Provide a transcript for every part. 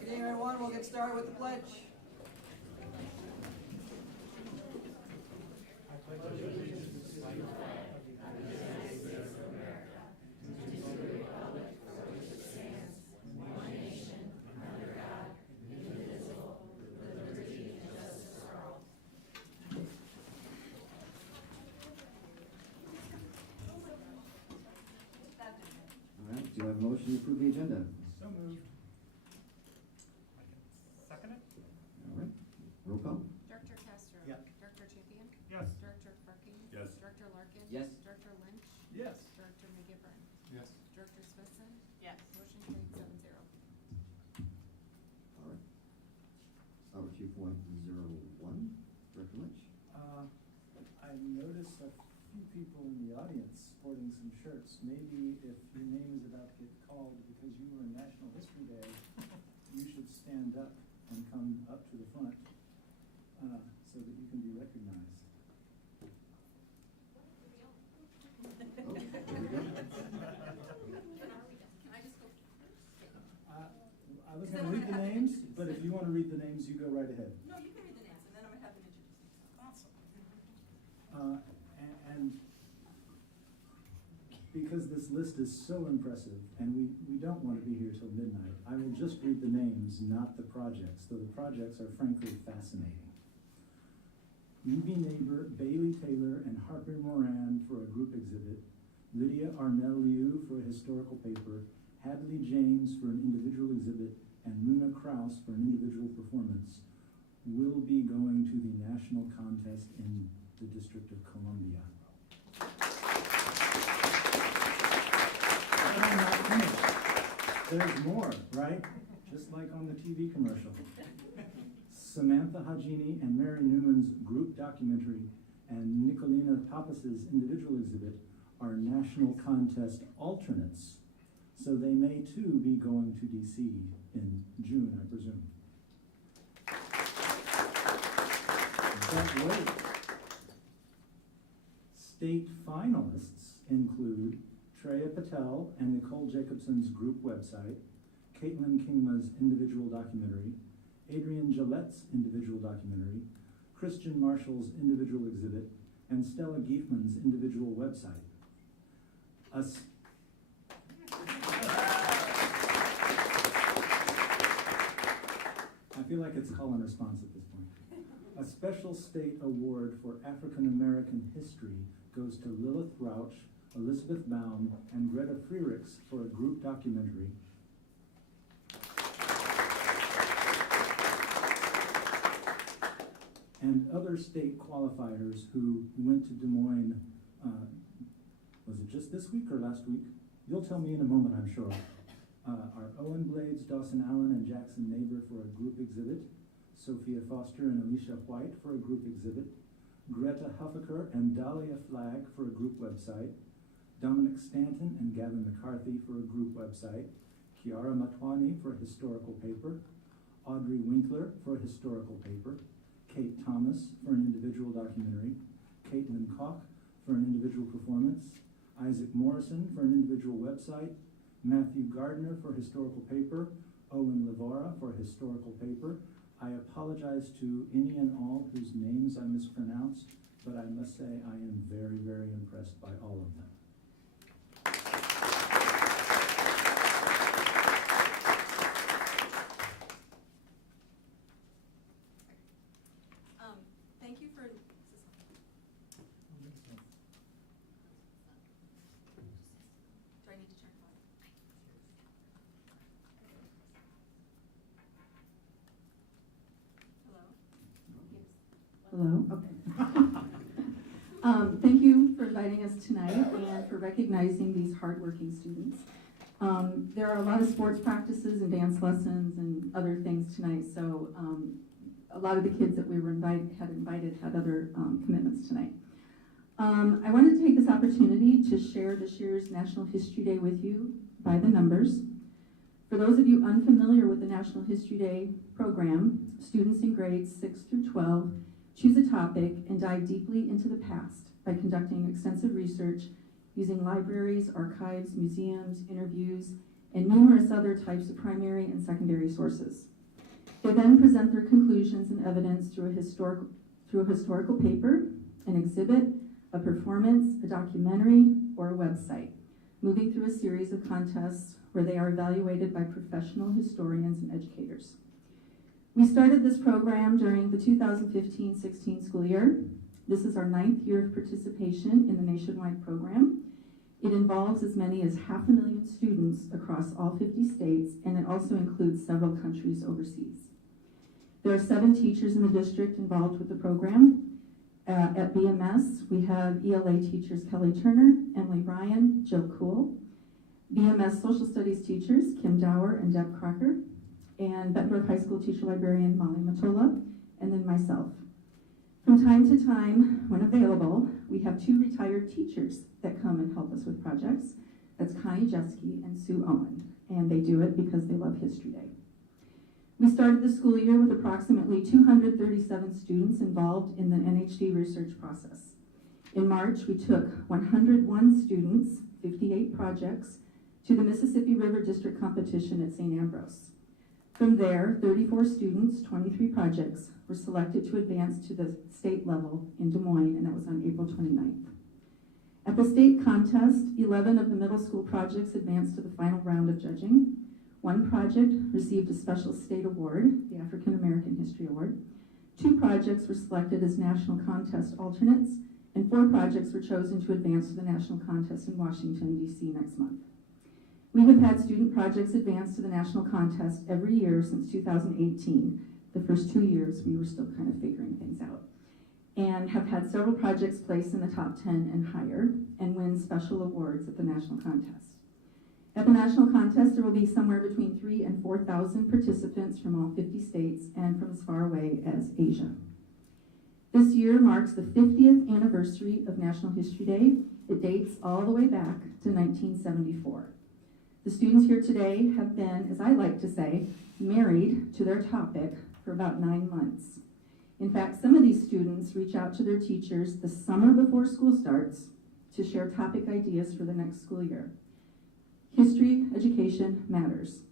Good evening, everyone. We'll get started with the pledge. All right, do you have a motion to approve the agenda? So moved. I can second it? All right, roll call? Director Castro. Yeah. Director Chapian. Yes. Director Farking. Yes. Director Larkin. Yes. Director Lynch. Yes. Director McGivern. Yes. Director Smithson. Yes. Motion carried 7-0. All right. Start with 2.01, Director Lynch. I noticed a few people in the audience sporting some shirts. Maybe if your name is about to get called because you were in National History Day, you should stand up and come up to the front so that you can be recognized. Oh, there we go. Can I just go? I was going to read the names, but if you want to read the names, you go right ahead. No, you can read the names, and then I'm gonna have them introduce themselves. And because this list is so impressive, and we don't want to be here till midnight, I will just read the names, not the projects, though the projects are frankly fascinating. Evie Neighbor, Bailey Taylor, and Harper Moran for a group exhibit, Lydia Arnell-Liu for a historical paper, Hadley James for an individual exhibit, and Luna Kraus for an individual performance will be going to the national contest in the District of Columbia. But I'm not finished. There's more, right? Just like on the TV commercial. Samantha Hajini and Mary Newman's group documentary and Nicolina Papas's individual exhibit are national contest alternates, so they may too be going to DC in June, I presume. But wait. State finalists include Treya Patel and Nicole Jacobson's group website, Caitlin Kingma's individual documentary, Adrian Gillette's individual documentary, Christian Marshall's individual exhibit, and Stella Giefman's individual website. I feel like it's call and response at this point. A special state award for African American history goes to Lilith Rauch, Elizabeth Baum, and Greta Freerichs for a group documentary. And other state qualifiers who went to Des Moines, was it just this week or last week? You'll tell me in a moment, I'm sure. Are Owen Blades, Dawson Allen, and Jackson Neighbor for a group exhibit, Sophia Foster and Alicia White for a group exhibit, Greta Huffaker and Dahlia Flagg for a group website, Dominic Stanton and Gavin McCarthy for a group website, Kiara Matwani for a historical paper, Audrey Winkler for a historical paper, Kate Thomas for an individual documentary, Caitlin Koch for an individual performance, Isaac Morrison for an individual website, Matthew Gardner for historical paper, Owen Levara for historical paper. I apologize to any and all whose names I mispronounced, but I must say I am very, very impressed by all of them. Thank you for, do I need to turn it on? Hello? Hello, okay. Thank you for inviting us tonight and for recognizing these hardworking students. There are a lot of sports practices and dance lessons and other things tonight, so a lot of the kids that we were invited had other commitments tonight. I wanted to take this opportunity to share this year's National History Day with you by the numbers. For those of you unfamiliar with the National History Day program, students in grades 6 through 12 choose a topic and dive deeply into the past by conducting extensive research using libraries, archives, museums, interviews, and numerous other types of primary and secondary sources. They then present their conclusions and evidence through a historical paper, an exhibit, a performance, a documentary, or a website, moving through a series of contests where they are evaluated by professional historians and educators. We started this program during the 2015-16 school year. This is our 9th year of participation in the nationwide program. It involves as many as 500,000 students across all 50 states, and it also includes several countries overseas. There are 7 teachers in the district involved with the program. At BMS, we have ELA teachers Kelly Turner, Emily Bryan, Jill Cool, BMS social studies teachers Kim Dower and Deb Crocker, and Bettendorf High School teacher librarian Molly Matola, and then myself. From time to time, when available, we have 2 retired teachers that come and help us with projects. That's Connie Jeske and Sue Owen, and they do it because they love History Day. We started the school year with approximately 237 students involved in the NHD research process. In March, we took 101 students, 58 projects, to the Mississippi River District competition at St. Ambrose. From there, 34 students, 23 projects, were selected to advance to the state level in Des Moines, and that was on April 29th. At the state contest, 11 of the middle school projects advanced to the final round of judging. 1 project received a special state award, the African American History Award. 2 projects were selected as national contest alternates, and 4 projects were chosen to advance to the national contest in Washington, D.C. next month. We have had student projects advance to the national contest every year since 2018. The first 2 years, we were still kind of figuring things out, and have had several projects placed in the top 10 and higher, and win special awards at the national contest. At the national contest, there will be somewhere between 3,000 and 4,000 participants from all 50 states and from as far away as Asia. This year marks the 50th anniversary of National History Day. It dates all the way back to 1974. The students here today have been, as I like to say, married to their topic for about 9 months. In fact, some of these students reach out to their teachers the summer before school starts to share topic ideas for the next school year. History education matters.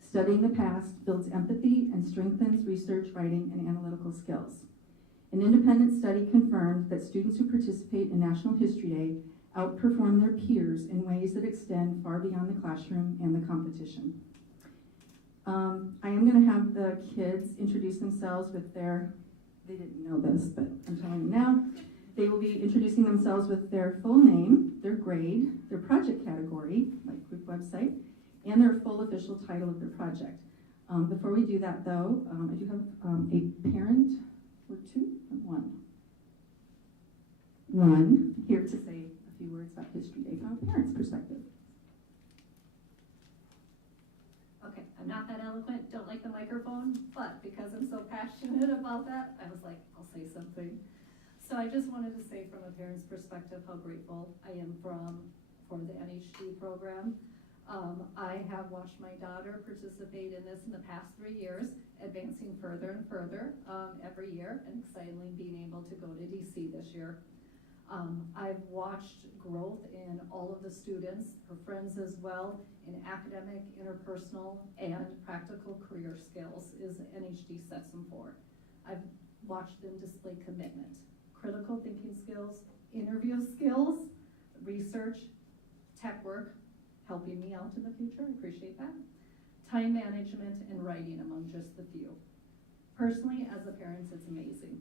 Studying the past builds empathy and strengthens research, writing, and analytical skills. An independent study confirmed that students who participate in National History Day outperform their peers in ways that extend far beyond the classroom and the competition. I am going to have the kids introduce themselves with they didn't know this, but I'm telling you now. They will be introducing themselves with their full name, their grade, their project category, like group website, and their full official title of their project. Before we do that though, I do have a parent, or 2, or 1 here to say a few words about History Day from a parent's perspective. Okay, I'm not that eloquent, don't like the microphone, but because I'm so passionate about that, I was like, I'll say something. So I just wanted to say from a parent's perspective how grateful I am for the NHD program. I have watched my daughter participate in this in the past 3 years, advancing further and further every year, and excitedly being able to go to DC this year. I've watched growth in all of the students, her friends as well, in academic, interpersonal, and practical career skills is NHD sets them for. I've watched them display commitment, critical thinking skills, interview skills, research, tech work, helping me out in the future, I appreciate that, time management, and writing, among just the few. Personally, as a parent, it's amazing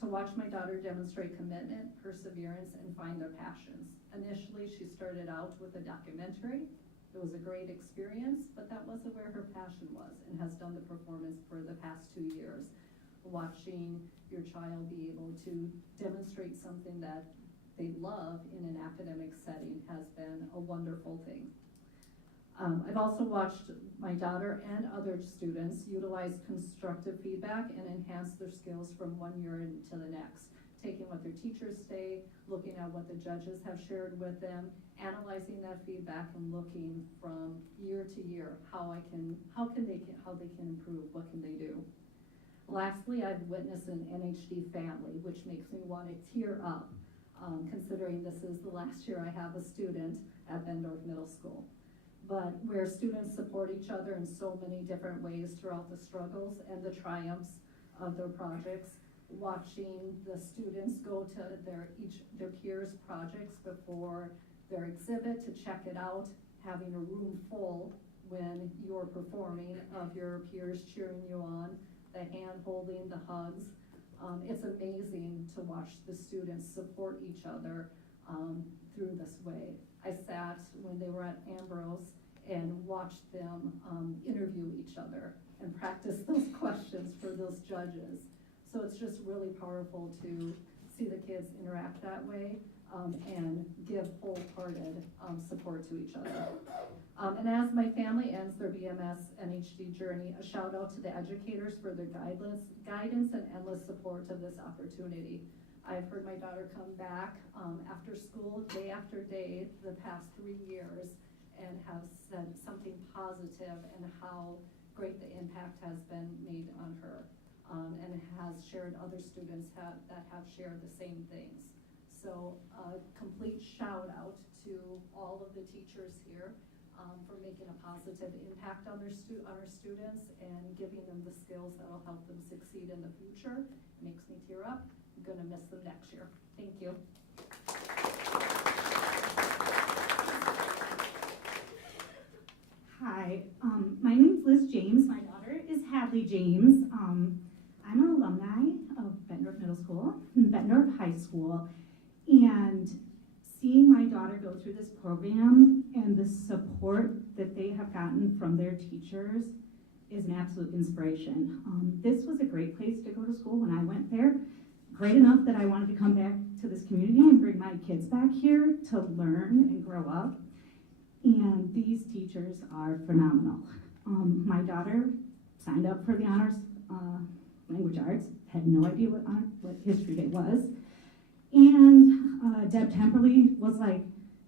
to watch my daughter demonstrate commitment, perseverance, and find their passions. Initially, she started out with a documentary. It was a great experience, but that wasn't where her passion was, and has done the performance for the past 2 years. Watching your child be able to demonstrate something that they love in an academic setting has been a wonderful thing. I've also watched my daughter and other students utilize constructive feedback and enhance their skills from 1 year into the next, taking what their teachers say, looking at what the judges have shared with them, analyzing that feedback, and looking from year to year how they can improve, what can they do. Lastly, I've witnessed an NHD family, which makes me want to tear up, considering this is the last year I have a student at Bettendorf Middle School. but where students support each other in so many different ways throughout the struggles and the triumphs of their projects. Watching the students go to their peers' projects before their exhibit to check it out, having a room full when you're performing of your peers cheering you on, the hand holding, the hugs. It's amazing to watch the students support each other through this way. I sat when they were at Ambrose and watched them interview each other and practice those questions for those judges. So it's just really powerful to see the kids interact that way and give wholehearted support to each other. And as my family ends their BMS NHD journey, a shout out to the educators for their guidance and endless support of this opportunity. I've heard my daughter come back after school, day after day, the past 3 years, and have said something positive and how great the impact has been made on her. And has shared other students that have shared the same things. So a complete shout out to all of the teachers here for making a positive impact on our students and giving them the skills that will help them succeed in the future. It makes me tear up. I'm gonna miss them next year. Thank you. Hi, my name's Liz James. My daughter is Hadley James. I'm an alumni of Bettendorf Middle School and Bettendorf High School, and seeing my daughter go through this program and the support that they have gotten from their teachers is an absolute inspiration. This was a great place to go to school when I went there. Great enough that I wanted to come back to this community and bring my kids back here to learn and grow up. And these teachers are phenomenal. My daughter signed up for the honors language arts, had no idea what History Day was. And Deb Temperley was like,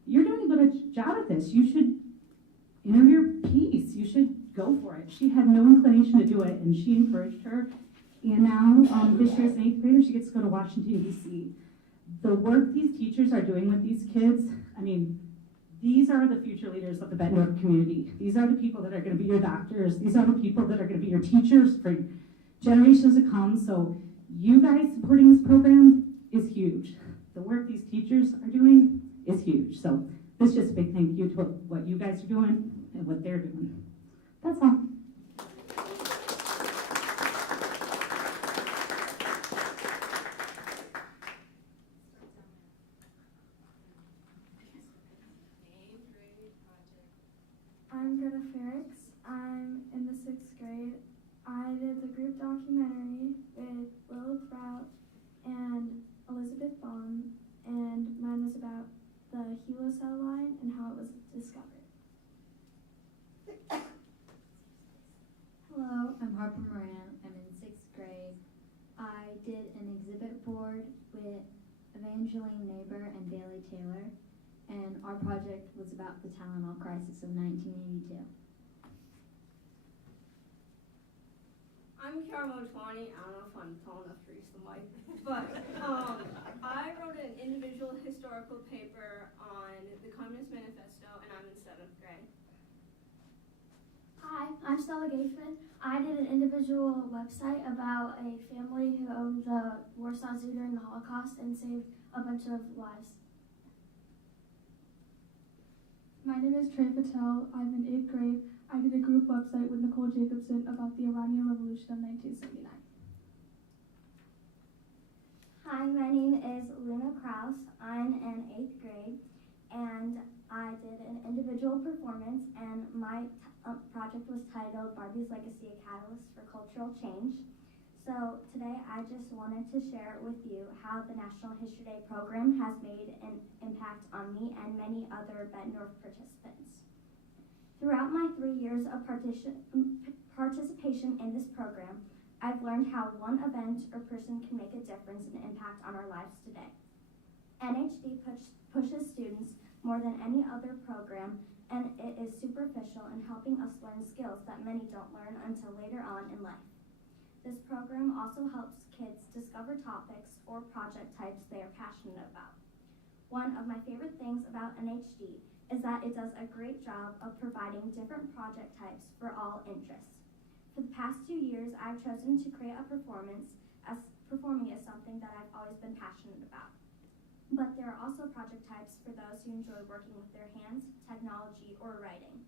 you're doing a good job at this. You should enter your piece. You should go for it. She had no inclination to do it, and she encouraged her. And now, this year as an 8th grader, she gets to go to Washington, D.C. The work these teachers are doing with these kids, I mean, these are the future leaders of the Bettendorf community. These are the people that are going to be your doctors. These are the people that are going to be your teachers for generations to come. So you guys supporting this program is huge. The work these teachers are doing is huge. So this is just a big thank you to what you guys are doing and what they're doing. That's all. I'm Greta Ferrix. I'm in the 6th grade. I did the group documentary with Will Trout and Elizabeth Baum, and mine was about the Hilo cell line and how it was discovered. Hello, I'm Harper Moran. I'm in 6th grade. I did an exhibit board with Evangeline Neighbor and Bailey Taylor, and our project was about the Tylenol crisis of 1982. I'm Kara Motwani. I don't know if I'm tall enough to reach the mic, but I wrote an individual historical paper on the Communist Manifesto, and I'm in 7th grade. Hi, I'm Stella Gateman. I did an individual website about a family who owned the Warsaw Zoo during the Holocaust and saved a bunch of lives. My name is Trey Patel. I'm in 8th grade. I did a group website with Nicole Jacobson about the Iranian Revolution of 1979. Hi, my name is Luna Kraus. I'm in 8th grade, and I did an individual performance, and my project was titled Barbie's Legacy, a Catalyst for Cultural Change. So today I just wanted to share with you how the National History Day program has made an impact on me and many other Bettendorf participants. Throughout my 3 years of participation in this program, I've learned how one event or person can make a difference and impact on our lives today. NHD pushes students more than any other program, and it is superficial in helping us learn skills that many don't learn until later on in life. This program also helps kids discover topics or project types they are passionate about. One of my favorite things about NHD is that it does a great job of providing different project types for all interests. For the past 2 years, I've chosen to create a performance as performing is something that I've always been passionate about. But there are also project types for those who enjoy working with their hands, technology, or writing.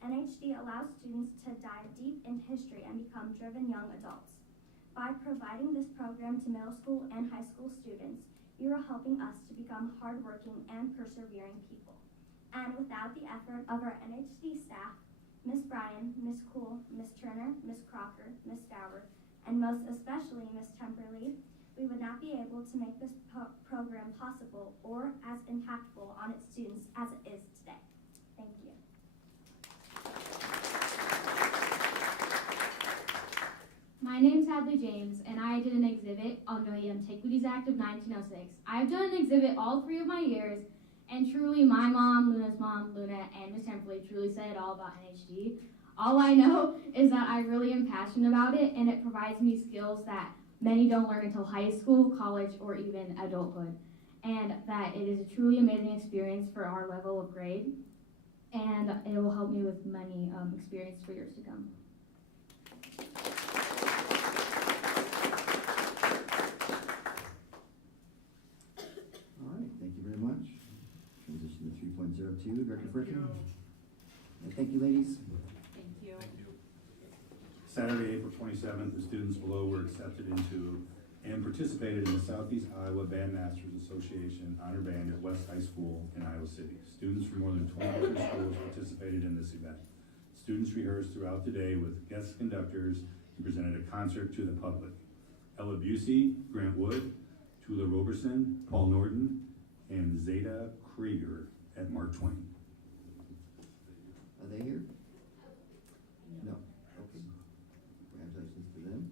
NHD allows students to dive deep into history and become driven young adults. By providing this program to middle school and high school students, you are helping us to become hardworking and persevering people. And without the effort of our NHD staff, Miss Bryan, Miss Cool, Miss Turner, Miss Crocker, Miss Gower, and most especially Miss Temperley, we would not be able to make this program possible or as impactful on its students as it is today. Thank you. My name's Hadley James, and I did an exhibit on the Antiquities Act of 1906. I've done an exhibit all 3 of my years, and truly my mom, Luna's mom, Luna, and Miss Temperley truly said it all about NHD. All I know is that I really am passionate about it, and it provides me skills that many don't learn until high school, college, or even adulthood. And that it is a truly amazing experience for our level of grade, and it will help me with many experiences for years to come. All right, thank you very much. Transition to 3.02, Director Frickman. Thank you, ladies. Thank you. Saturday, April 27th, the students below were accepted into and participated in the Southeast Iowa Bandmasters Association Honor Band at West High School in Iowa City. Students from more than 20 different schools participated in this event. Students rehearsed throughout the day with guest conductors and presented a concert to the public. Ella Busey, Grant Wood, Tula Roberson, Paul Norton, and Zeta Krieger at Mark Twain. Are they here? No. Okay. Congratulations to them.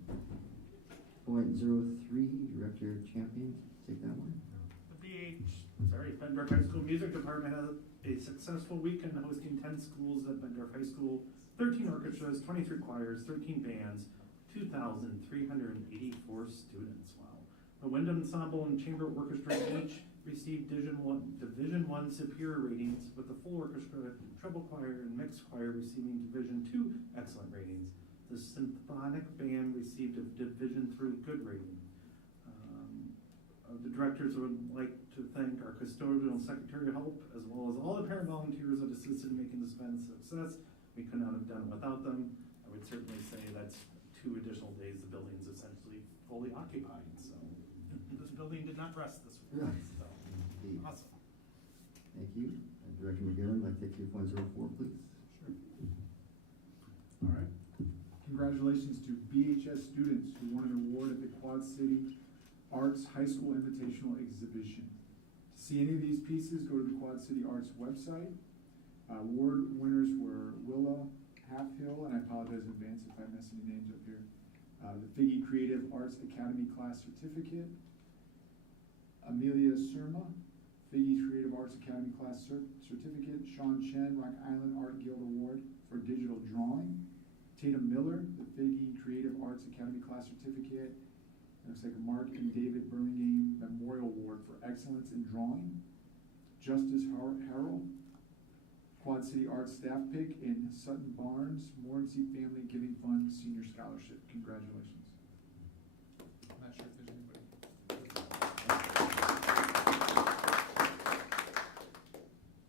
0.03, Director Champion, take that one. The Bettendorf High School Music Department had a successful weekend hosting 10 schools at Bettendorf High School, 13 orchestras, 23 choirs, 13 bands, 2,384 students. Wow. The Wind Ensemble and Chamber Orchestra each received Division I superior ratings, with the full orchestra, treble choir, and mixed choir receiving Division II excellent ratings. The symphonic band received a Division III good rating. The directors would like to thank our custodial and secretarial help, as well as all the parent volunteers that assisted in making this event a success. We could not have done it without them. I would certainly say that's 2 additional days the building's essentially fully occupied. So this building did not rest this week. So awesome. Thank you. Director McGarren, I'd like to take 2.04, please. Sure. All right. Congratulations to BHS students who won an award at the Quad City Arts High School Invitational Exhibition. To see any of these pieces, go to the Quad City Arts website. Award winners were Willa Halfhill, and I apologize in advance if I mess any names up here. The Figge Creative Arts Academy Class Certificate. Amelia Surma, Figge Creative Arts Academy Class Certificate. Sean Chen, Rock Island Art Guild Award for Digital Drawing. Tatum Miller, the Figge Creative Arts Academy Class Certificate. Looks like a Mark and David Burlingame Memorial Award for Excellence in Drawing. Justice Harrell, Quad City Arts Staff Pick, and Sutton Barnes, Morency Family Giving Fund Senior Scholarship. Congratulations. I'm not sure if there's anybody.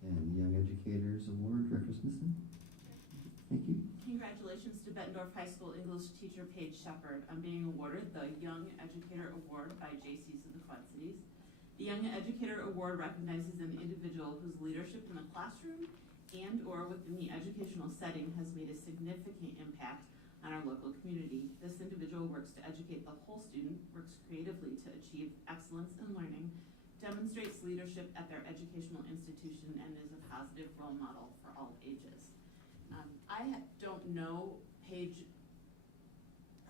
And the Young Educators Award, Director Smithson. Thank you. Congratulations to Bettendorf High School English teacher Paige Shepard on being awarded the Young Educator Award by JCs of the Quad Cities. The Young Educator Award recognizes an individual whose leadership in the classroom and or within the educational setting has made a significant impact on our local community. This individual works to educate the whole student, works creatively to achieve excellence in learning, demonstrates leadership at their educational institution, and is a positive role model for all ages. I don't know Paige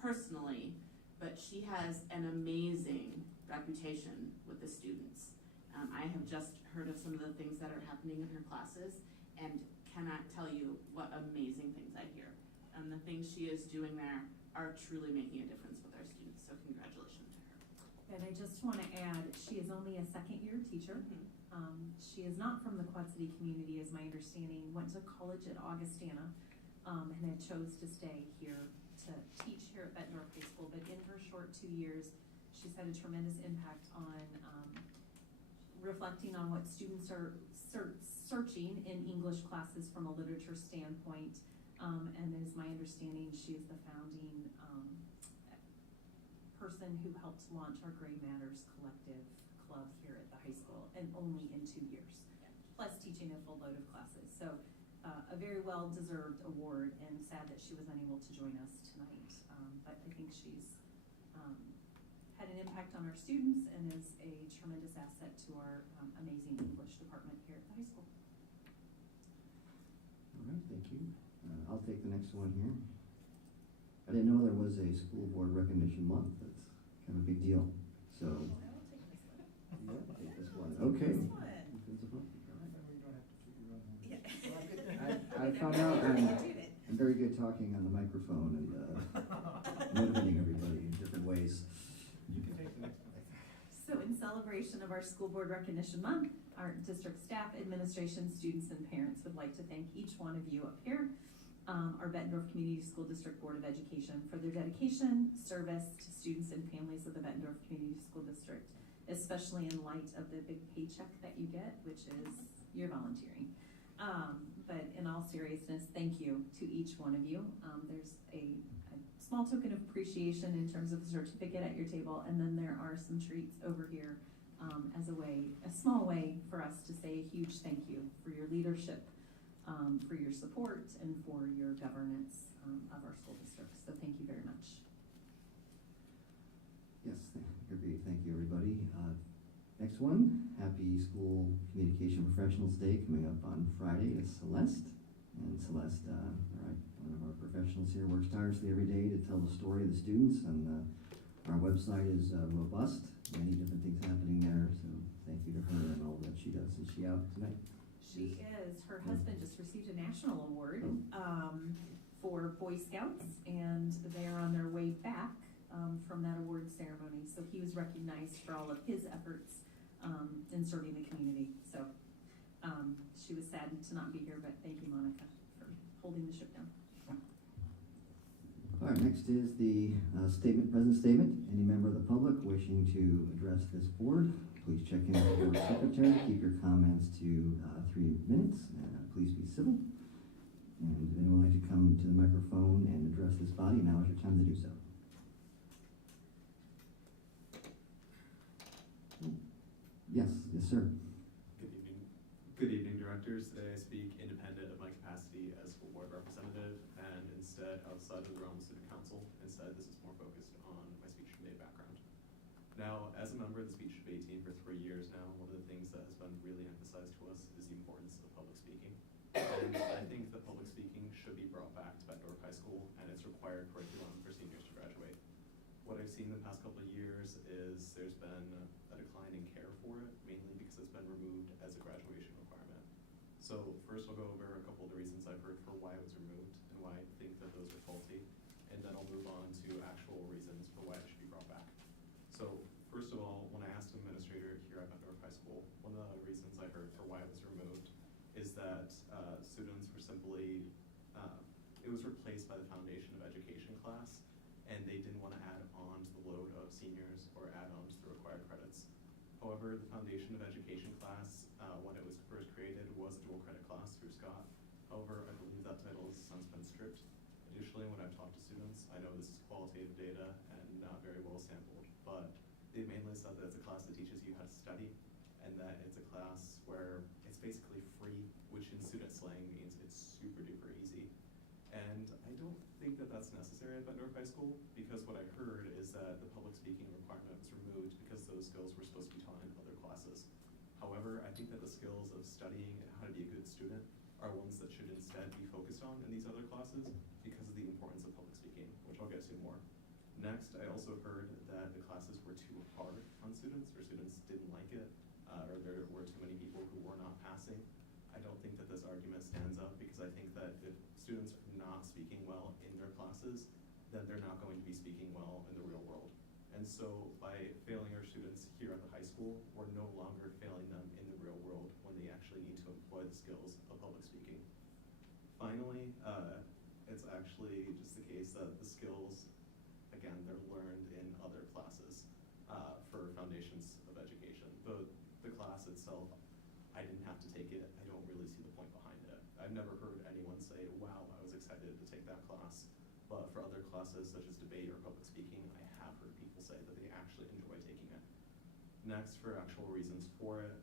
personally, but she has an amazing reputation with the students. I have just heard of some of the things that are happening in her classes and cannot tell you what amazing things I hear. And the things she is doing there are truly making a difference with our students, so congratulations to her. And I just want to add, she is only a second-year teacher. She is not from the Quad City community, is my understanding, went to college at Augustana, and then chose to stay here to teach here at Bettendorf High School. But in her short 2 years, she's had a tremendous impact on reflecting on what students are searching in English classes from a literature standpoint. And it is my understanding she is the founding person who helped launch our Gray Matters Collective Club here at the high school, and only in 2 years, plus teaching a full load of classes. So a very well-deserved award, and sad that she was unable to join us tonight. But I think she's had an impact on our students and is a tremendous asset to our amazing English department here at the high school. All right, thank you. I'll take the next one here. I didn't know there was a school board recognition month. That's kind of a big deal. So, yeah, take this one. Okay. I found out I'm very good talking on the microphone and motivating everybody in different ways. You can take the next one. So in celebration of our School Board Recognition Month, our district staff, administration, students, and parents would like to thank each one of you up here, our Bettendorf Community School District Board of Education, for their dedication, service to students and families of the Bettendorf Community School District, especially in light of the big paycheck that you get, which is your volunteering. But in all seriousness, thank you to each one of you. There's a small token of appreciation in terms of the certificate at your table, and then there are some treats over here as a small way for us to say a huge thank you for your leadership, for your support, and for your governance of our school district. So thank you very much. Yes, thank you, everybody. Next one, happy School Communication Professionals Day coming up on Friday is Celeste. And Celeste, one of our professionals here, works tirelessly every day to tell the story of the students, and our website is robust, many different things happening there, so thank you to her and all that she does. Is she out tonight? She is. Her husband just received a national award for Boy Scouts, and they are on their way back from that award ceremony. So he was recognized for all of his efforts in serving the community. So she was saddened to not be here, but thank you, Monica, for holding the ship down. All right, next is the present statement. Any member of the public wishing to address this board, please check in with your secretary. Keep your comments to 3 minutes. Please be civil. And if anyone would like to come to the microphone and address this body, now is your time to do so. Yes, sir. Good evening, directors. Today I speak independent of my capacity as school board representative, and instead outside of the realm of student council. Instead, this is more focused on my speech and debate background. Now, as a member of the speech and debate team for 3 years now, one of the things that has been really emphasized to us is the importance of public speaking. And I think that public speaking should be brought back to Bettendorf High School and its required curriculum for seniors to graduate. What I've seen the past couple of years is there's been a decline in care for it, mainly because it's been removed as a graduation requirement. So first I'll go over a couple of the reasons I've heard for why it was removed and why I think that those are faulty, and then I'll move on to actual reasons for why it should be brought back. So first of all, when I asked an administrator here at Bettendorf High School, one of the reasons I heard for why it was removed is that students were simply, it was replaced by the Foundation of Education class, and they didn't want to add on to the load of seniors or add on to the required credits. However, the Foundation of Education class, when it was first created, was a dual credit class through Scott. However, I believe that title has since been stripped. Additionally, when I've talked to students, I know this is qualitative data and not very well sampled, but they mainly said that it's a class that teaches you how to study, and that it's a class where it's basically free, which in student slang means it's super duper easy. And I don't think that that's necessary at Bettendorf High School, because what I heard is that the public speaking requirement was removed because those skills were supposed to be taught in other classes. However, I think that the skills of studying and how to be a good student are ones that should instead be focused on in these other classes because of the importance of public speaking, which I'll get to more. Next, I also heard that the classes were too hard on students, or students didn't like it, or there were too many people who were not passing. I don't think that this argument stands up, because I think that if students are not speaking well in their classes, then they're not going to be speaking well in the real world. And so by failing our students here at the high school, we're no longer failing them in the real world. skills of public speaking. Finally, it's actually just the case that the skills, again, they're learned in other classes for foundations of education. The class itself, I didn't have to take it. I don't really see the point behind it. I've never heard anyone say, wow, I was excited to take that class. But for other classes such as debate or public speaking, I have heard people say that they actually enjoy taking it. Next, for actual reasons for it,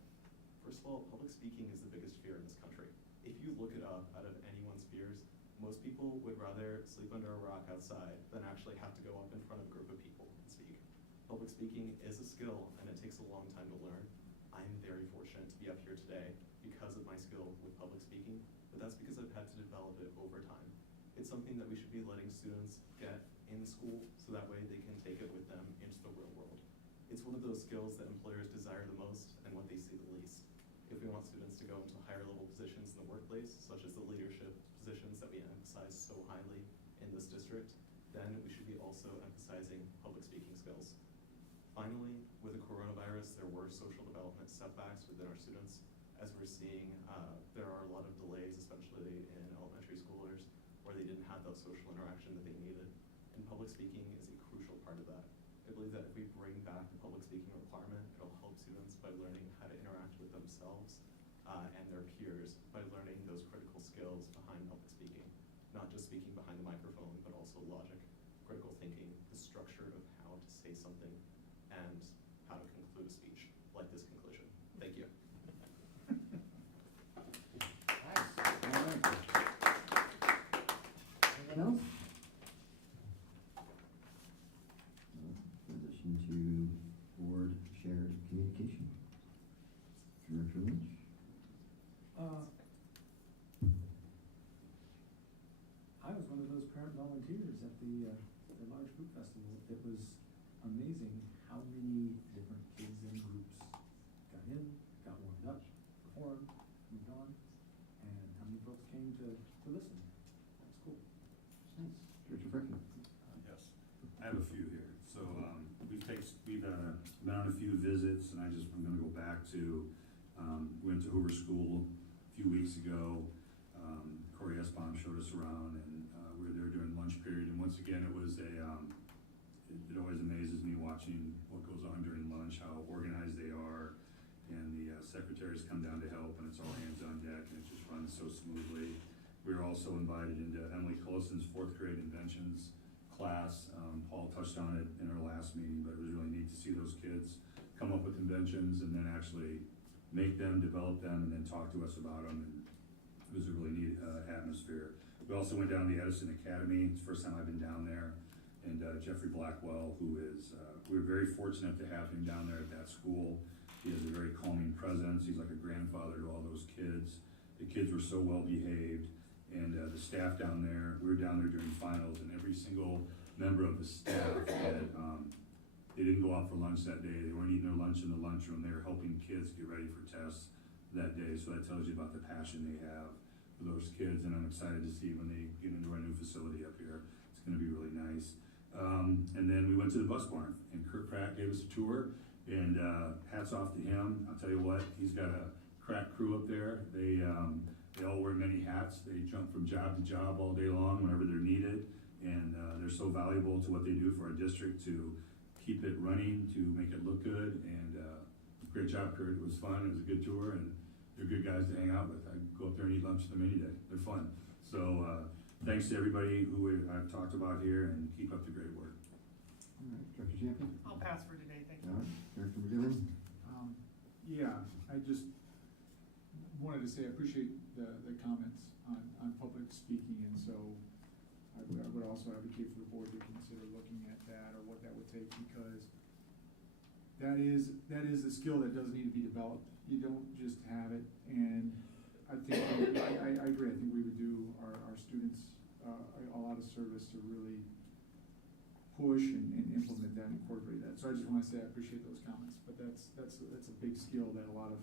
first of all, public speaking is the biggest fear in this country. If you look it up out of anyone's fears, most people would rather sleep under a rock outside than actually have to go up in front of a group of people and speak. Public speaking is a skill and it takes a long time to learn. I'm very fortunate to be up here today because of my skill with public speaking, but that's because I've had to develop it over time. It's something that we should be letting students get in school so that way they can take it with them into the real world. It's one of those skills that employers desire the most and what they see the least. If we want students to go into higher level positions in the workplace, such as the leadership positions that we emphasize so highly in this district, then we should be also emphasizing public speaking skills. Finally, with the coronavirus, there were social development setbacks within our students. As we're seeing, there are a lot of delays, especially in elementary schoolers, where they didn't have that social interaction that they needed. And public speaking is a crucial part of that. I believe that if we bring back the public speaking requirement, it'll help students by learning how to interact with themselves and their peers by learning those critical skills behind public speaking. Not just speaking behind the microphone, but also logic, critical thinking, the structure of how to say something, and how to conclude a speech, like this conclusion. Thank you. Anyone else? Transition to board shared communication. Director Lynch. I was one of those parent volunteers at the large group festival. It was amazing how many different kids and groups got in, got warmed up, performed, moved on, and how many folks came to listen. That's cool. Nice. Director Freckman. Yes, I have a few here. So we've been on a few visits, and I'm going to go back to, went to Hoover School a few weeks ago. Corey Esbaum showed us around, and we were there during lunch period. And once again, it was it always amazes me watching what goes on during lunch, how organized they are, and the secretaries come down to help, and it's all hands on deck, and it just runs so smoothly. We were also invited into Emily Collison's 4th grade inventions class. Paul touched on it in our last meeting, but it was really neat to see those kids come up with inventions and then actually make them, develop them, and then talk to us about them. And it was a really neat atmosphere. We also went down to the Edison Academy. It's the first time I've been down there. And Jeffrey Blackwell, who is, we were very fortunate to have him down there at that school. He has a very calming presence. He's like a grandfather to all those kids. The kids were so well behaved. And the staff down there, we were down there during finals, and every single member of the staff had, they didn't go out for lunch that day. They weren't eating their lunch in the lunchroom. They were helping kids get ready for tests that day. So that tells you about the passion they have for those kids. And I'm excited to see when they get into our new facility up here. It's going to be really nice. And then we went to the bus barn, and Kurt Pratt gave us a tour, and hats off to him. I'll tell you what, he's got a crack crew up there. They all wear many hats. They jump from job to job all day long whenever they're needed, and they're so valuable to what they do for our district to keep it running, to make it look good. And great job, Kurt. It was fun. It was a good tour, and they're good guys to hang out with. I go up there and eat lunch with them any day. They're fun. So thanks to everybody who I've talked about here, and keep up the great work. All right, Director Champion. I'll pass for today, thank you. All right, Director McGivern. Yeah, I just wanted to say I appreciate the comments on public speaking, and so I would also advocate for the board to consider looking at that or what that would take, because that is a skill that does need to be developed. You don't just have it, and I think I agree. I think we would do our students a lot of service to really push and implement that and incorporate that. So I just want to say I appreciate those comments, but that's a big skill that a lot of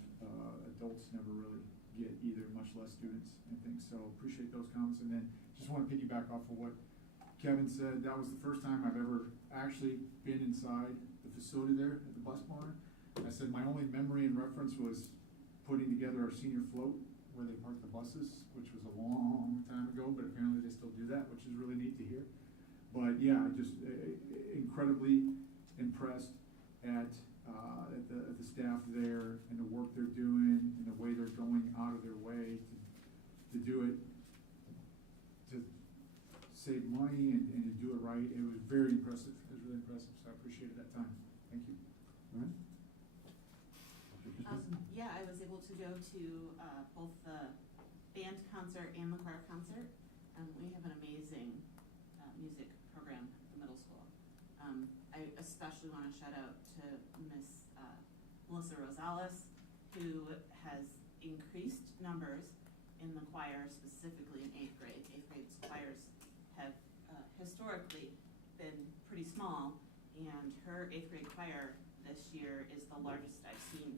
adults never really get either, much less students and things. So appreciate those comments, and then just want to piggyback off of what Kevin said. That was the first time I've ever actually been inside the facility there at the bus barn. I said my only memory and reference was putting together our senior float where they park the buses, which was a long time ago, but apparently they still do that, which is really neat to hear. But yeah, just incredibly impressed at the staff there and the work they're doing and the way they're going out of their way to do it, to save money and to do it right. It was very impressive. It was really impressive, so I appreciated that time. Thank you. All right. Yeah, I was able to go to both the band concert and the choir concert. We have an amazing music program at the middle school. I especially want to shout out to Miss Melissa Rosales, who has increased numbers in the choir, specifically in 8th grade. 8th grade's choirs have historically been pretty small, and her 8th grade choir this year is the largest I've seen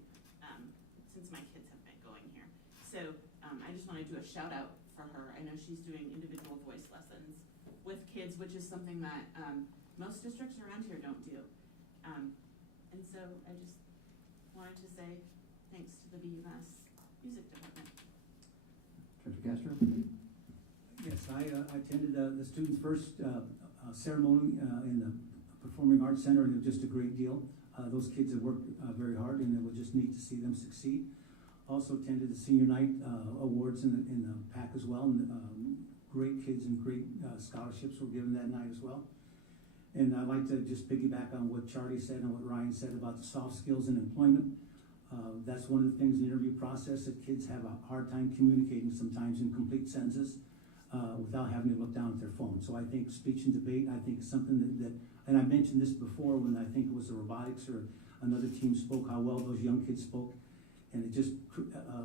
since my kids have been going here. So I just want to do a shout out for her. I know she's doing individual voice lessons with kids, which is something that most districts around here don't do. And so I just wanted to say thanks to the BUMS music department. Director Castro? Yes, I attended the students' first ceremony in the Performing Arts Center, and it was just a great deal. Those kids have worked very hard, and it was just neat to see them succeed. Also attended the senior night awards in the PAC as well, and great kids and great scholarships were given that night as well. And I'd like to just piggyback on what Charlie said and what Ryan said about the soft skills and employment. That's one of the things in the interview process that kids have a hard time communicating sometimes in complete sentences without having to look down at their phone. So I think speech and debate, I think something that and I mentioned this before when I think it was the robotics or another team spoke, how well those young kids spoke. And it just,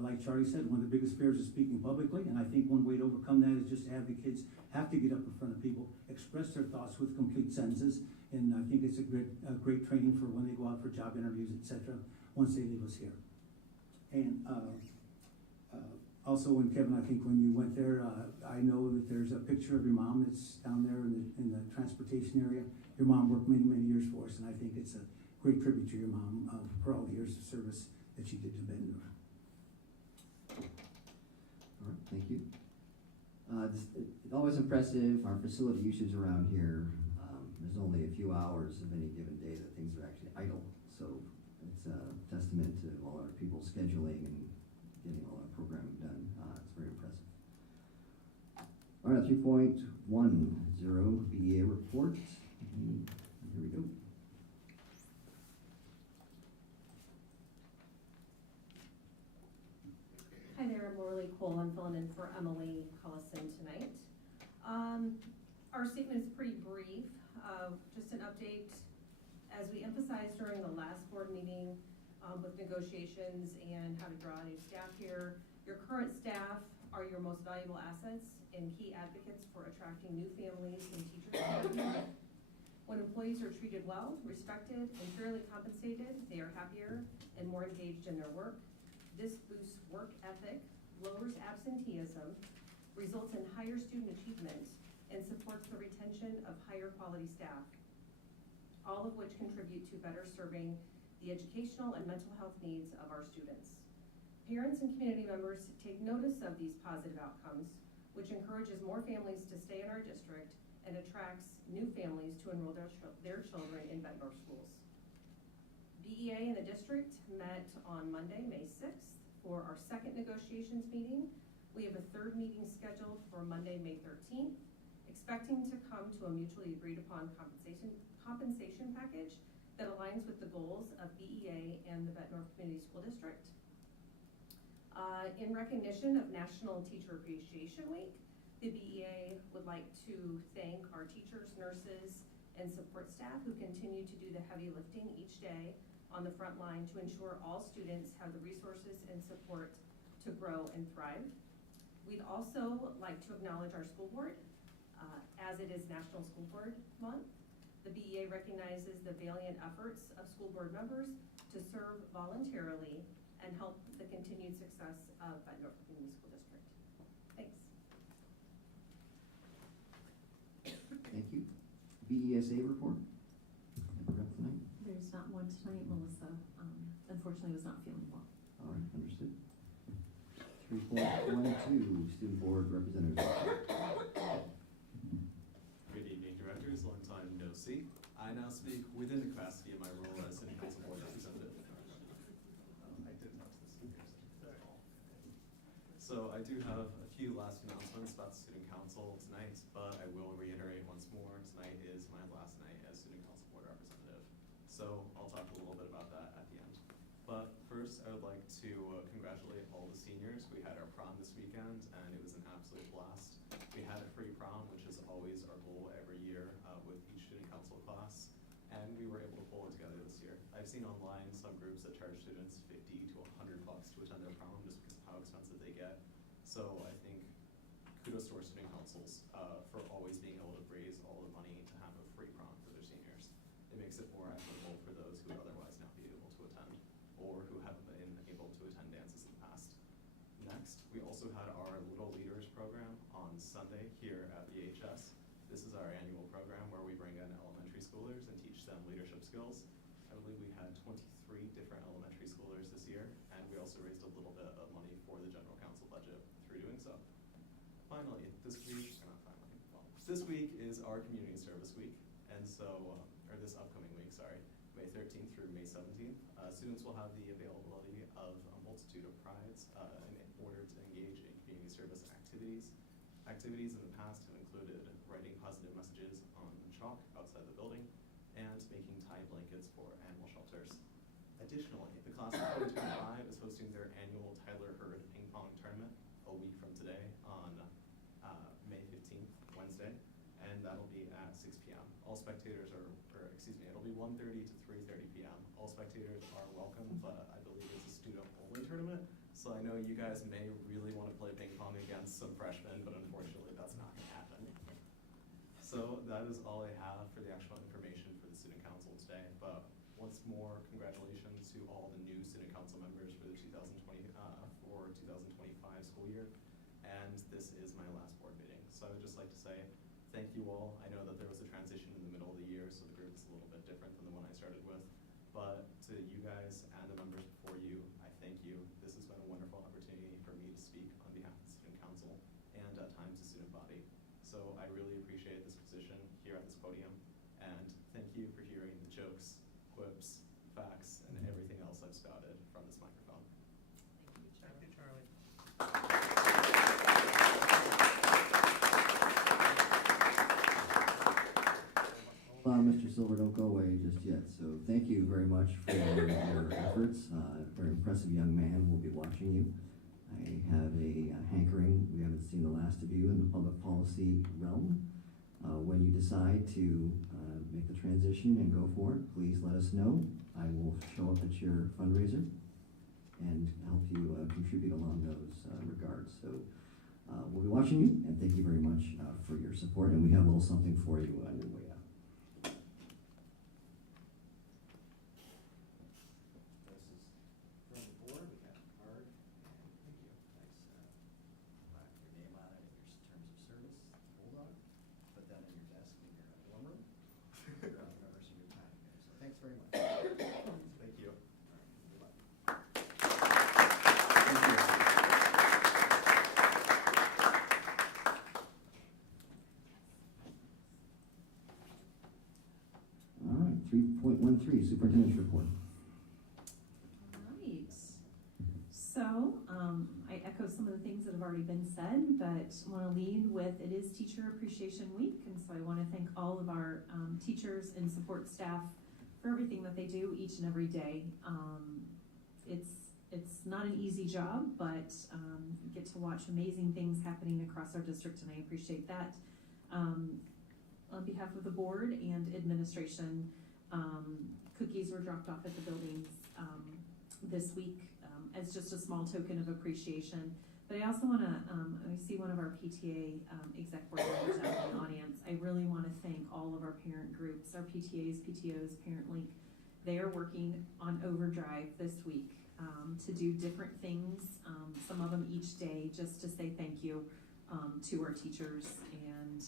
like Charlie said, one of the biggest fears is speaking publicly. And I think one way to overcome that is just to have the kids have to get up in front of people, express their thoughts with complete sentences. And I think it's a great training for when they go out for job interviews, etc. once they leave us here. And also, when Kevin, I think when you went there, I know that there's a picture of your mom that's down there in the transportation area. Your mom worked many, many years for us, and I think it's a great tribute to your mom for all the years of service that she did to Bettendorf. All right, thank you. It's always impressive, our facility usage around here. There's only a few hours of any given day that things are actually idle. So it's a testament to all our people scheduling and getting all our programming done. It's very impressive. All right, 3.10, BEA report. Here we go. Hi there, I'm Morley Cole. I'm filling in for Emily Collison tonight. Our statement is pretty brief. Just an update. As we emphasized during the last board meeting with negotiations and how to draw new staff here, your current staff are your most valuable assets and key advocates for attracting new families and teachers. When employees are treated well, respected, and fairly compensated, they are happier and more engaged in their work. This boosts work ethic, lowers absenteeism, results in higher student achievement, and supports the retention of higher quality staff, all of which contribute to better serving the educational and mental health needs of our students. Parents and community members take notice of these positive outcomes, which encourages more families to stay in our district and attracts new families to enroll their children in Bettendorf schools. BEA and the district met on Monday, May 6th for our second negotiations meeting. We have a third meeting scheduled for Monday, May 13th, expecting to come to a mutually agreed upon compensation package that aligns with the goals of BEA and the Bettendorf Community School District. In recognition of National Teacher Appreciation Week, the BEA would like to thank our teachers, nurses, and support staff who continue to do the heavy lifting each day on the front line to ensure all students have the resources and support to grow and thrive. We'd also like to acknowledge our school board, as it is National School Board Month. The BEA recognizes the valiant efforts of school board members to serve voluntarily and help the continued success of Bettendorf Community School District. Thanks. Thank you. BESA report. Tonight. There's not one tonight. Melissa, unfortunately, was not feeling well. All right, understood. 3.12, Student Board Representative. Good evening, directors. Long time no see. I now speak within the capacity of my role as City Council Board Representative. I did touch this. So I do have a few last announcements about the Student Council tonight, but I will reiterate once more, tonight is my last night as Student Council Board Representative. So I'll talk a little bit about that at the end. But first, I would like to congratulate all the seniors. We had our prom this weekend, and it was an absolute blast. We had a free prom, which is always our goal every year with each student council class, and we were able to pull it together this year. I've seen online some groups that charge students $50 to $100 to attend their prom just because of how expensive they get. So I think kudos to our student councils for always being able to raise all the money to have a free prom for their seniors. It makes it more equitable for those who would otherwise not be able to attend or who haven't been able to attend dances in the past. Next, we also had our Little Leaders program on Sunday here at BHS. This is our annual program where we bring in elementary schoolers and teach them leadership skills. I believe we had 23 different elementary schoolers this year, and we also raised a little bit of money for the general council budget through doing so. Finally, this week is our community service week, and so, or this upcoming week, sorry, May 13th through May 17th. Students will have the availability of a multitude of prides in order to engage in community service activities. Activities in the past have included writing positive messages on chalk outside the building and making tie blankets for animal shelters. Additionally, the class of 2025 is hosting their annual Tyler Hurd ping pong tournament a week from today on May 15th, Wednesday, and that'll be at 6 p.m. All spectators are, it'll be 1:30 to 3:30 p.m. All spectators are welcome, but I believe it's a student-only tournament, so I know you guys may really want to play ping pong against some freshmen, but unfortunately that's not going to happen. So that is all I have for the actual information for the student council today, but once more, congratulations to all the new student council members for the 2025 school year, and this is my last board meeting. So I would just like to say thank you all. I know that there was a transition in the middle of the year, so the group is a little bit different than the one I started with, but to you guys and the members before you, I thank you. This has been a wonderful opportunity for me to speak on behalf of the student council and at times the student body. So I really appreciate this position here at this podium, and thank you for hearing the jokes, quips, facts, and everything else I've spouted from this microphone. Thank you, Charlie. Mr. Silver, don't go away just yet. So thank you very much for your efforts. Very impressive young man. We'll be watching you. I have a hankering. We haven't seen the last of you in the public policy realm. When you decide to make the transition and go for it, please let us know. I will show up at your fundraiser and help you contribute along those regards. So we'll be watching you, and thank you very much for your support. And we have a little something for you on your way out. This is from the board. We got a card, and thank you. Nice plaque, your name on it, and your terms of service, Bulldog. Put that in your desk in your dorm room. Remember some of your time here. So thanks very much. Thank you. Good luck. All right, 3.13, Superintendent's Report. Right. So, I echo some of the things that have already been said, but want to lead with it is Teacher Appreciation Week, and so I want to thank all of our teachers and support staff for everything that they do each and every day. It's not an easy job, but you get to watch amazing things happening across our district, and I appreciate that. On behalf of the board and administration, cookies were dropped off at the buildings this week as just a small token of appreciation. But I also want to, I see one of our PTA exec board members out in the audience. I really want to thank all of our parent groups, our PTAs, PTOs, Parent Link. They are working on overdrive this week to do different things, some of them each day, just to say thank you to our teachers and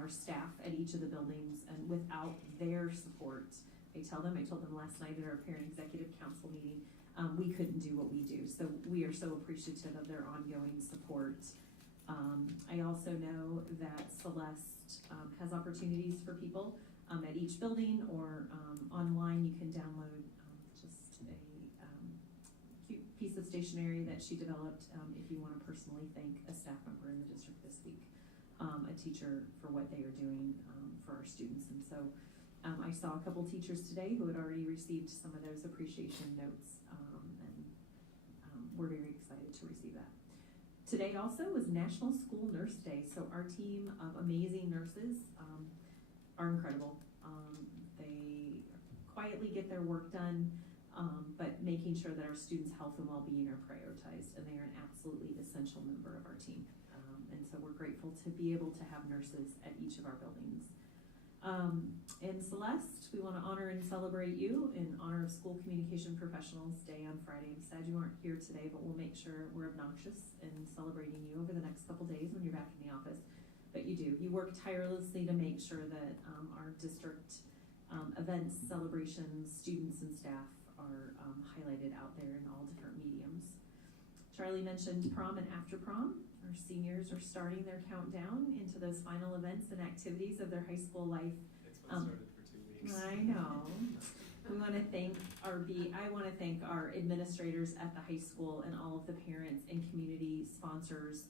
our staff at each of the buildings. And without their support, I told them last night at our parent executive council meeting, we couldn't do what we do. So we are so appreciative of their ongoing support. I also know that Celeste has opportunities for people at each building or online. You can download just a cute piece of stationery that she developed if you want to personally thank a staff member in the district this week, a teacher for what they are doing for our students. And so I saw a couple teachers today who had already received some of those appreciation notes, and we're very excited to receive that. Today also was National School Nurse Day, so our team of amazing nurses are incredible. They quietly get their work done, but making sure that our students' health and well-being are prioritized, and they are an absolutely essential member of our team. And so we're grateful to be able to have nurses at each of our buildings. And Celeste, we want to honor and celebrate you in honor of School Communication Professionals Day on Friday. I'm sad you aren't here today, but we'll make sure we're obnoxious in celebrating you over the next couple days when you're back in the office. But you do. You work tirelessly to make sure that our district events, celebrations, students, and staff are highlighted out there in all different mediums. Charlie mentioned prom and after prom. Our seniors are starting their countdown into those final events and activities of their high school life. It's been started for 2 weeks. I know. We want to thank I want to thank our administrators at the high school and all of the parents and community sponsors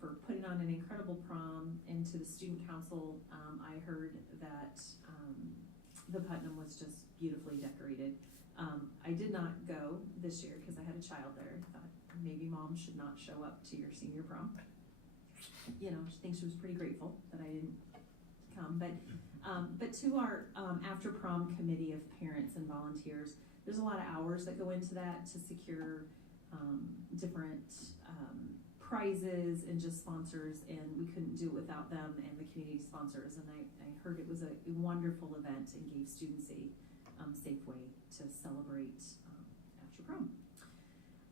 for putting on an incredible prom. And to the student council, I heard that the Putnam was just beautifully decorated. I did not go this year because I had a child there. I thought maybe mom should not show up to your senior prom. You know, she thinks she was pretty grateful that I didn't come. But to our after prom committee of parents and volunteers, there's a lot of hours that go into that to secure different prizes and just sponsors, and we couldn't do it without them and the community sponsors. And I heard it was a wonderful event and gave students a safe way to celebrate after prom.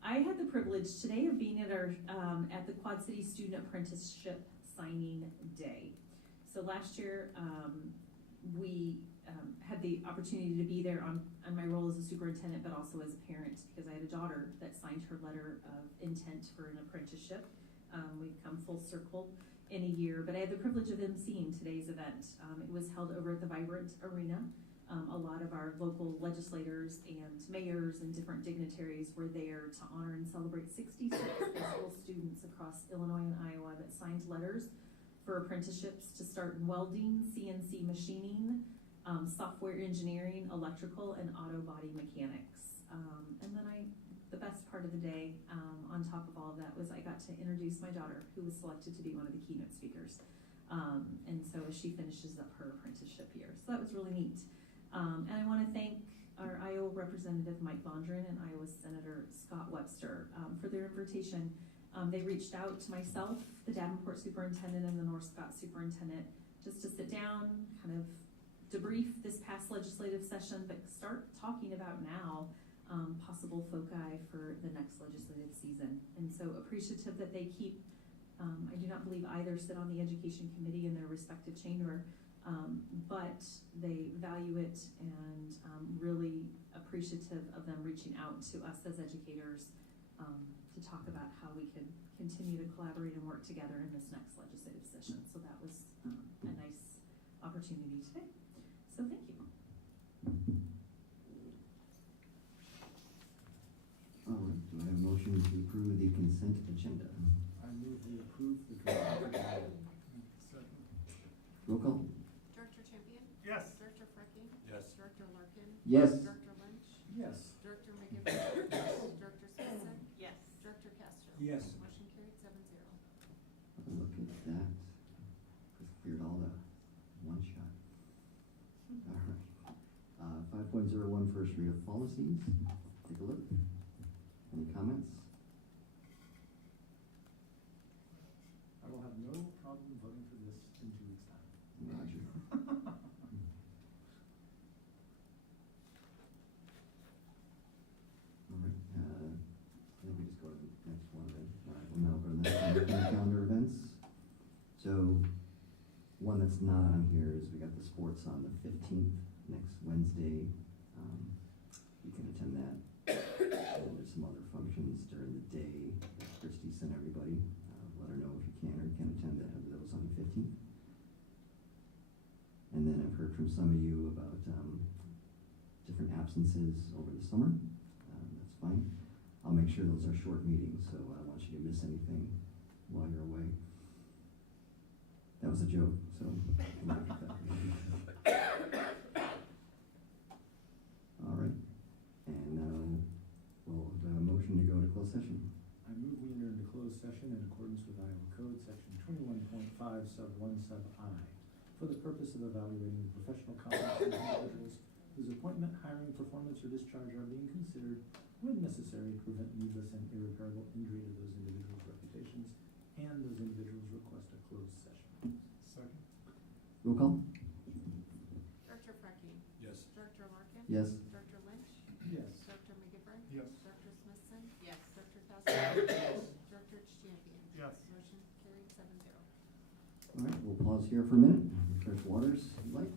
I had the privilege today of being at our at the Quad City Student Apprenticeship Signing Day. So last year we had the opportunity to be there on my role as a superintendent, but also as a parent, because I had a daughter that signed her letter of intent for an apprenticeship. We've come full circle in a year, but I had the privilege of emceeing today's event. It was held over at the Vibrant Arena. A lot of our local legislators and mayors and different dignitaries were there to honor and celebrate 66 high school students across Illinois and Iowa that signed letters for apprenticeships to start in welding, CNC machining, software engineering, electrical, and auto body mechanics. And then the best part of the day, on top of all of that, was I got to introduce my daughter, who was selected to be one of the keynote speakers. And so as she finishes up her apprenticeship year. So that was really neat. And I want to thank our Iowa Representative Mike Vondran and Iowa Senator Scott Webster for their invitation. They reached out to myself, the Davenport Superintendent, and the North Scott Superintendent just to sit down, kind of debrief this past legislative session, but start talking about now possible foci for the next legislative season. And so appreciative that they keep, I do not believe either sit on the education committee in their respective chamber, but they value it, and really appreciative of them reaching out to us as educators to talk about how we can continue to collaborate and work together in this next legislative session. So that was a nice opportunity today. So thank you. All right, do I have a motion to approve the consent agenda? I move we approve the consent agenda. Second. Roll call. Director Champion? Yes. Director Frecking? Yes. Director Larkin? Yes. Director Lynch? Yes. Director McGivern? Director Smithson? Yes. Director Castro? Yes. Motion carried 7-0. Look at that. Just cleared all the one shot. All right. 5.01 first read of policies. Take a look. Any comments? I will have no problem voting for this in 2 weeks' time. Roger. All right, I think we just go to the next one then. All right, we'll now go to the next one, calendar events. So, one that's not on here is we got the sports on the 15th, next Wednesday. You can attend that. And there's some other functions during the day that Christy sent everybody. Let her know if you can or can attend those on the 15th. And then I've heard from some of you about different absences over the summer. That's fine. I'll make sure those are short meetings, so I don't want you to miss anything while you're away. That was a joke, so. All right, and now we'll have a motion to go to closed session. I move we enter into closed session in accordance with Iowa Code, section 21.5, sub 1, sub I, for the purpose of evaluating the professional competence of individuals whose appointment, hiring, performance, or discharge are being considered when necessary to prevent needless and irreparable injury to those individuals' reputations, and those individuals request a closed session. Second. Roll call? Director Frecky? Yes. Director Larkin? Yes. Director Lynch? Yes. Director McGivern? Yes. Director Smithson? Yes. Director Fasser? Yes. Director Champion? Yes. Motion carried 7-0. All right, we'll pause here for a minute, refresh waters, if you'd like.